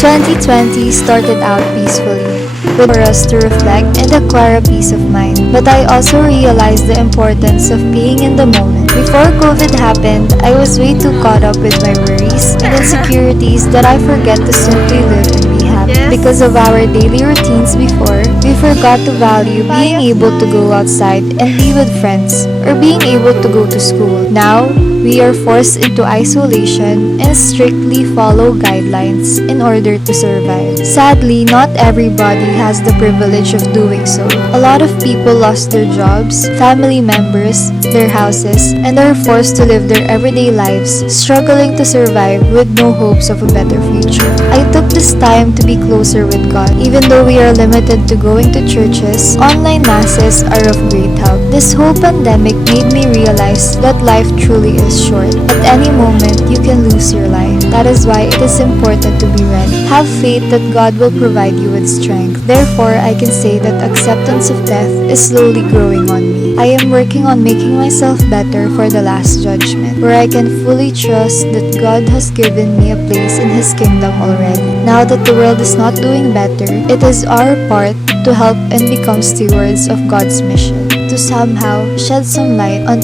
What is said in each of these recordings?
2020 started out peacefully, for us to reflect and acquire a peace of mind. But I also realized the importance of being in the moment. Before COVID happened, I was way too caught up with my worries and insecurities that I forget to simply live and be happy. Because of our daily routines before, we forgot to value being able to go outside and be with friends, or being able to go to school. Now, we are forced into isolation and strictly follow guidelines in order to survive. Sadly, not everybody has the privilege of doing so. A lot of people lost their jobs, family members, their houses, and are forced to live their everyday lives, struggling to survive with no hopes of a better future. I took this time to be closer with God. Even though we are limited to going to churches, online masses are of great help. This whole pandemic made me realize that life truly is short. At any moment, you can lose your life. That is why it is important to be ready. Have faith that God will provide you with strength. Therefore, I can say that acceptance of death is slowly growing on me. I am working on making myself better for the last judgment, where I can fully trust that God has given me a place in His kingdom already. Now that the world is not doing better, it is our part to help and become stewards of God's mission, to somehow shed some light on.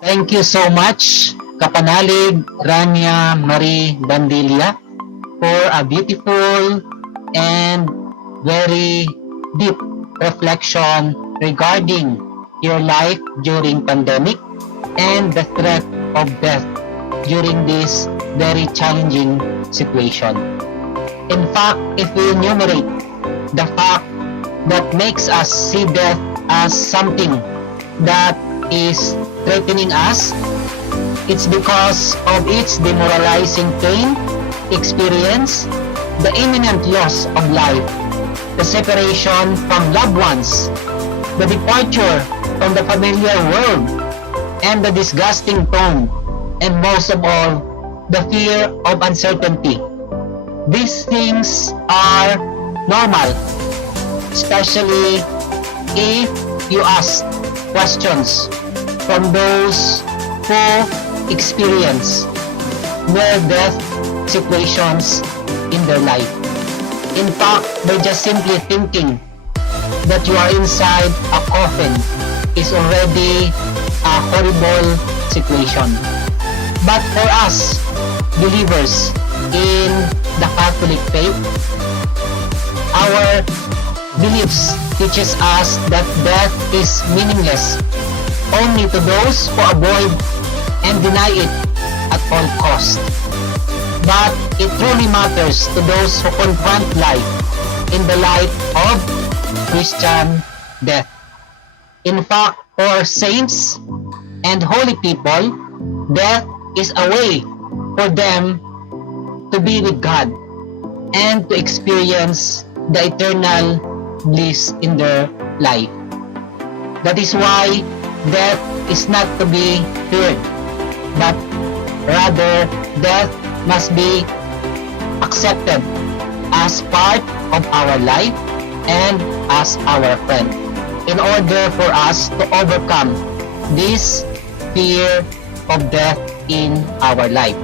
Thank you so much, Kapanalig Rania Marie Bandilla, for a beautiful and very deep reflection regarding your life during pandemic and the threat of death during this very challenging situation. In fact, if we enumerate the fact that makes us see death as something that is threatening us, it's because of its demoralizing pain, experience, the imminent loss of life, the separation from loved ones, the departure from the familiar world, and the disgusting tone, and most of all, the fear of uncertainty. These things are normal, especially if you ask questions from those who experience near-death situations in their life. In fact, by just simply thinking that you are inside a coffin is already a horrible situation. But for us, believers in the Catholic faith, our beliefs teaches us that death is meaningless only to those who avoid and deny it at all cost. But it truly matters to those who confront life in the light of Christian death. In fact, for saints and holy people, death is a way for them to be with God and to experience the eternal bliss in their life. That is why death is not to be feared, but rather death must be accepted as part of our life and as our friend, in order for us to overcome this fear of death in our life,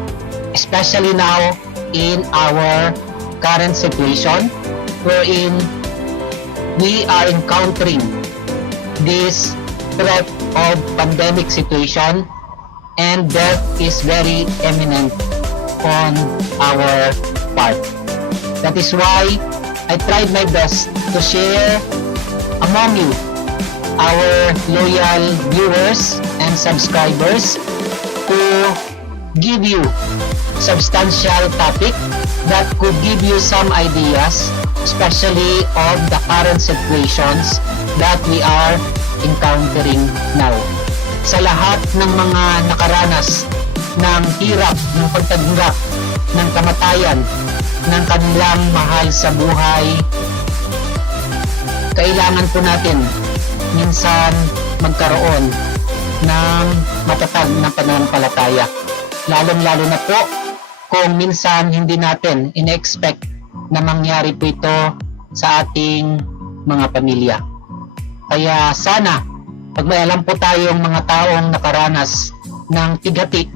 especially now in our current situation wherein we are encountering this threat of pandemic situation, and death is very imminent on our part. That is why I tried my best to share among you, our loyal viewers and subscribers, to give you substantial topic that could give you some ideas, especially of the current situations that we are encountering now. Sa lahat ng mga nakaranas ng hirap, ng pagtaghirap, ng kamatayan, ng kanilang mahal sa buhay, kailangan po natin minsan magkaroon ng matatag na pananampalataya. Lalong-lalo na po kung minsan hindi natin in-expect na mangyari po ito sa ating mga pamilya. Kaya sana, pag may alam po tayong mga taong nakaranas ng tigati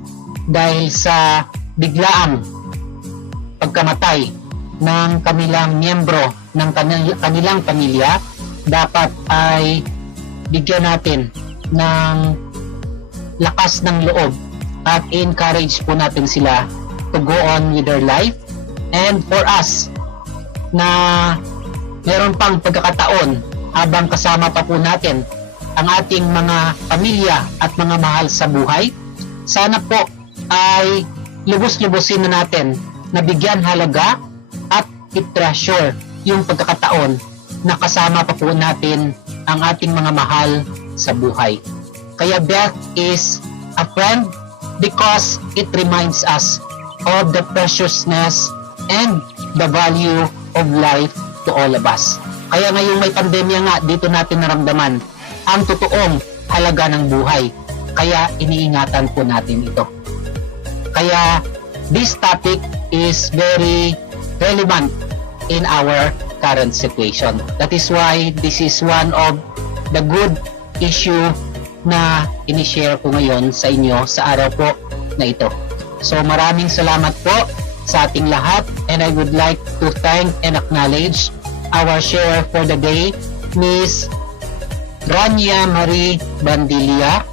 dahil sa biglaang pagkamatay ng kanilang miyembro ng kanilang pamilya, dapat ay bigyan natin ng lakas ng loob at encourage po natin sila to go on with their life. And for us na meron pang pagkakataon habang kasama pa po natin ang ating mga pamilya at mga mahal sa buhay, sana po ay lubos-lubusin na natin na bigyan halaga at i-treasure yung pagkakataon na kasama pa po natin ang ating mga mahal sa buhay. Kaya death is a friend because it reminds us of the preciousness and the value of life to all of us. Kaya ngayong may pandemya nga, dito natin naramdaman ang totoong halaga ng buhay. Kaya iniingatan po natin ito. Kaya this topic is very relevant in our current situation. That is why this is one of the good issue na inishare ko ngayon sa inyo sa araw po na ito. So maraming salamat po sa ating lahat, and I would like to thank and acknowledge our share for the day, Miss Rania Marie Bandilia,